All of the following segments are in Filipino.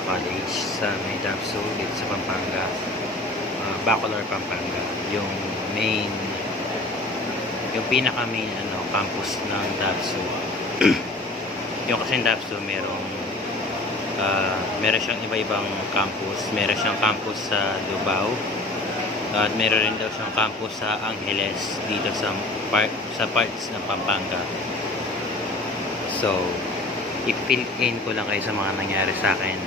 sa college sa may Dapsu dito sa Pampanga, Bacolor, Pampanga. Yung main, yung pinaka main campus ng Dapsu. Yung kasi Dapsu meron siyang iba-ibang campus. Meron siyang campus sa Lubao at meron rin daw siyang campus sa Angeles dito sa parts ng Pampanga. So i-fill in ko lang kayo sa mga nangyari sa akin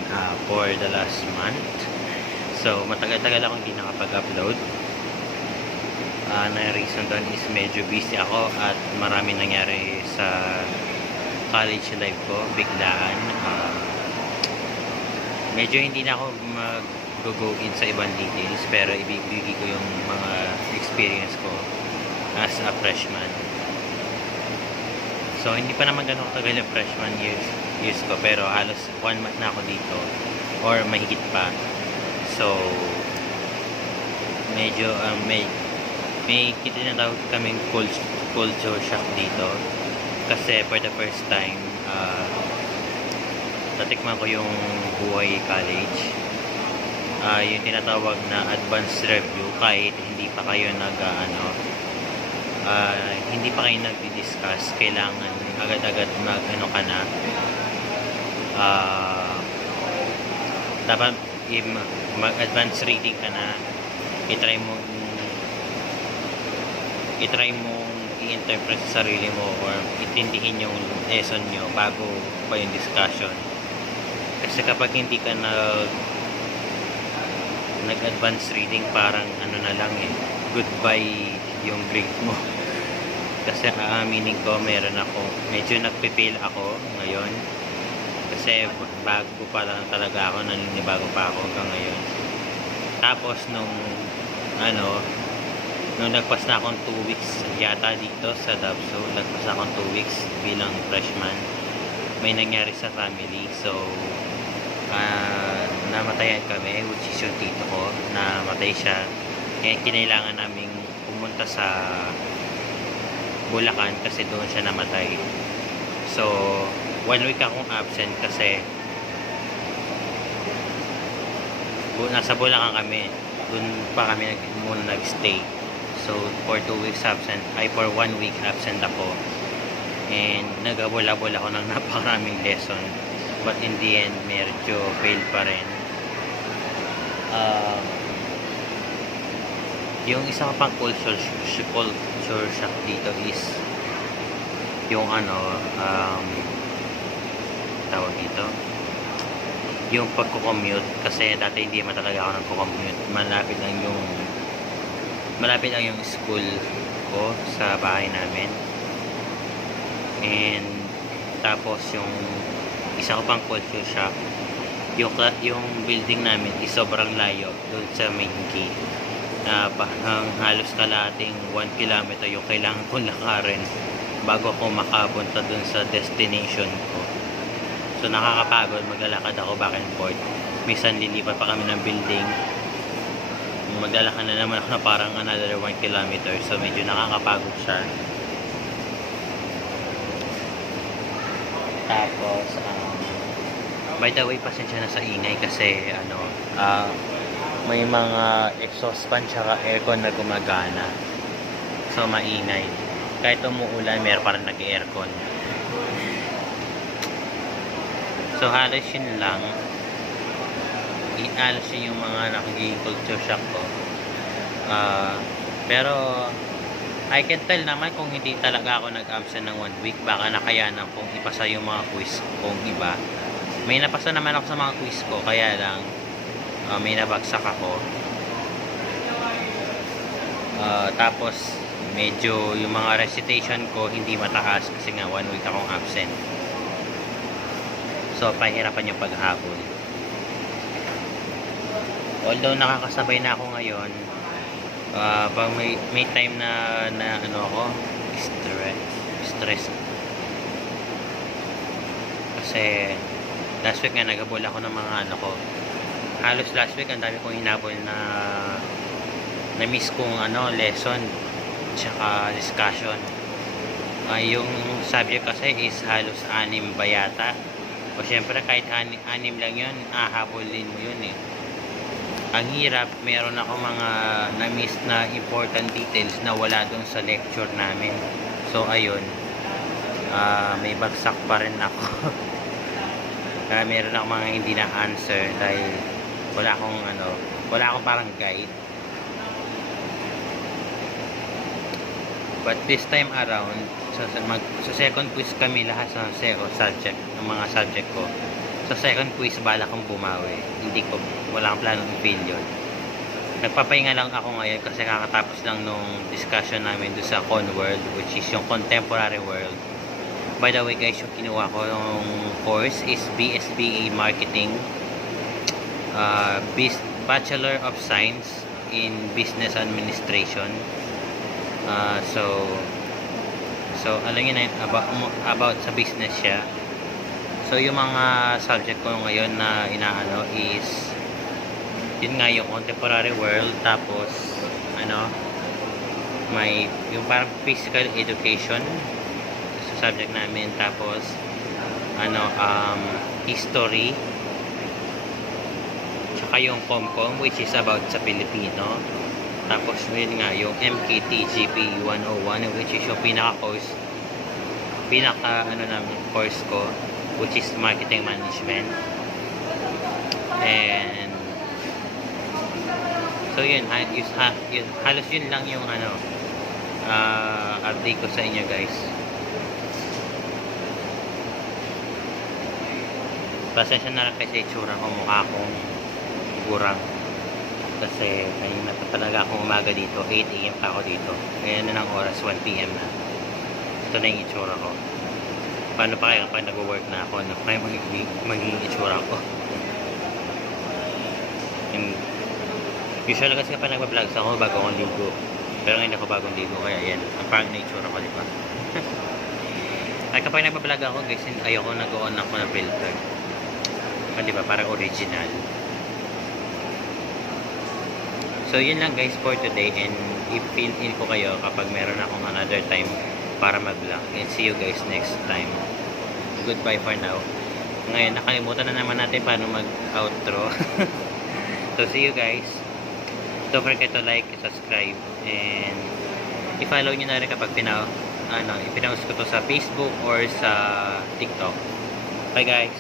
for the last month. So matagal-tagal akong hindi nakapag-upload. Na reason doon is medyo busy ako at maraming nangyari sa college life ko biglaan. Medyo hindi na ako mag-go in sa ibang details, pero ibibigay ko yung mga experience ko as a freshman. So hindi pa naman ganun katagal yung freshman years ko, pero halos 1 month na ako dito or mahigit pa. So medyo may tinatawag kaming culture shock dito kasi for the first time natikman ko yung buhay college, yung tinatawag na advanced review. Kahit hindi pa kayo hindi pa kayo nagdi-discuss, kailangan agad-agad dapat mag-advance reading ka na, i-try mo i-interpret sa sarili mo or itindihin yung lesson nyo bago pa yung discussion. Kasi kapag hindi ka nag-advance reading, parang na lang goodbye yung grade mo. Kasi aaminin ko, medyo nagpipill ako ngayon kasi bago pa lang talaga ako, naninibago pa ako hanggang ngayon. Tapos nung nagpas na akong 2 weeks yata dito sa Dapsu, nagpas na akong 2 weeks bilang freshman, may nangyari sa family. So namatayan kami, which is yung tito ko, namatay siya. Kaya kinailangan naming pumunta sa Bulacan kasi doon siya namatay. So 1 week akong absent kasi nasa Bulacan kami, doon pa kami muna nagstay. So for 2 weeks absent, for 1 week absent ako, and nagabula-bula ako ng napakaraming lesson, but in the end medyo fail pa rin. Yung isa pang culture shock dito is yung tawag dito, yung pagko-commute. Kasi dati hindi man talaga ako nagko-commute, malapit lang yung school ko sa bahay namin. And tapos yung isa ko pang culture shock, yung building namin is sobrang layo doon sa main gate, parang halos kalahating 1 kilometer yung kailangan kong lakarin bago ako makapunta doon sa destination ko. So nakakapagod, maglalakad ako back and forth. Minsan lilipat pa kami ng building, maglalakad na naman ako na parang another 1 kilometer. So medyo nakakapagod siya. Tapos by the way, pasensya na sa ingay kasi may mga exhaust fan tsaka aircon na gumagana, so maingay. Kahit umuulan, meron pa rin nag-aircon. So halos yun lang, halos yun yung mga naging culture shock ko. Pero I can tell naman kung hindi talaga ako nag-absent ng 1 week, baka nakayanan kong ipasa yung mga quiz kong iba. May napasa naman ako sa mga quiz ko, kaya lang may nabagsak ako. Tapos medyo yung mga recitation ko hindi mataas kasi nga 1 week akong absent. So pahirapan yung paghabol. Although nakakasabay na ako ngayon, pag may time na ako stress kasi last week nga nagabol ako ng mga halos last week ang dami kong hinabol na miss kong lesson tsaka discussion. Yung subject kasi is halos 6 ba yata, O syempre kahit anim lang yun, ahabulin mo yun eh. Ang hirap, meron ako mga na-miss na important details na wala dun sa lecture namin. So ayun, may bagsak pa rin ako. Kaya meron ako mga hindi na answer dahil wala akong parang guide. But this time around, sa second quiz kami lahat sa subject, ng mga subject ko. Sa second quiz, bala kong bumawi. Wala akong planong i-fail yun. Nagpapahinga lang ako ngayon kasi kakatapos lang nung discussion namin doon sa Conworld, which is yung Contemporary World. By the way guys, yung kinuha ko yung course is BSBA Marketing, Bachelor of Science in Business Administration. So alam niyo na yun, about sa business siya. So yung mga subject ko ngayon na inaano is yun nga yung Contemporary World, tapos may yung parang physical education sa subject namin, tapos history, tsaka yung Comcom which is about sa Pilipino. Tapos yun nga yung MKTGP 101 which is yung pinaka course ko, which is marketing management. And so yun, halos yun lang yung update ko sa inyo guys. Pasensya na lang kasi itsura ko, mukha akong gurang kasi kanina pa talaga akong umaga dito, 8 AM pa ako dito, ngayon na ng oras 1 PM na. Ito na yung itsura ko. Paano pa kaya kapag nag-work na ako, ano kaya magiging itsura ko? Usually kasi kapag nag-vlogs ako bago akong ligo, pero ngayon ako bagong ligo, kaya yan ang parang na itsura ko, diba? Ay kapag nag-vlog ako guys, ayoko nag-on ako ng filter, diba, parang original. So yun lang guys for today, and i-fill in ko kayo kapag meron akong another time para mag-vlog, and see you guys next time. Goodbye for now. Ngayon nakalimutan na naman natin paano mag-outro. So see you guys. Don't forget to like, subscribe, and i-follow nyo na rin kapag pinaus ko to sa Facebook or sa TikTok. Bye guys.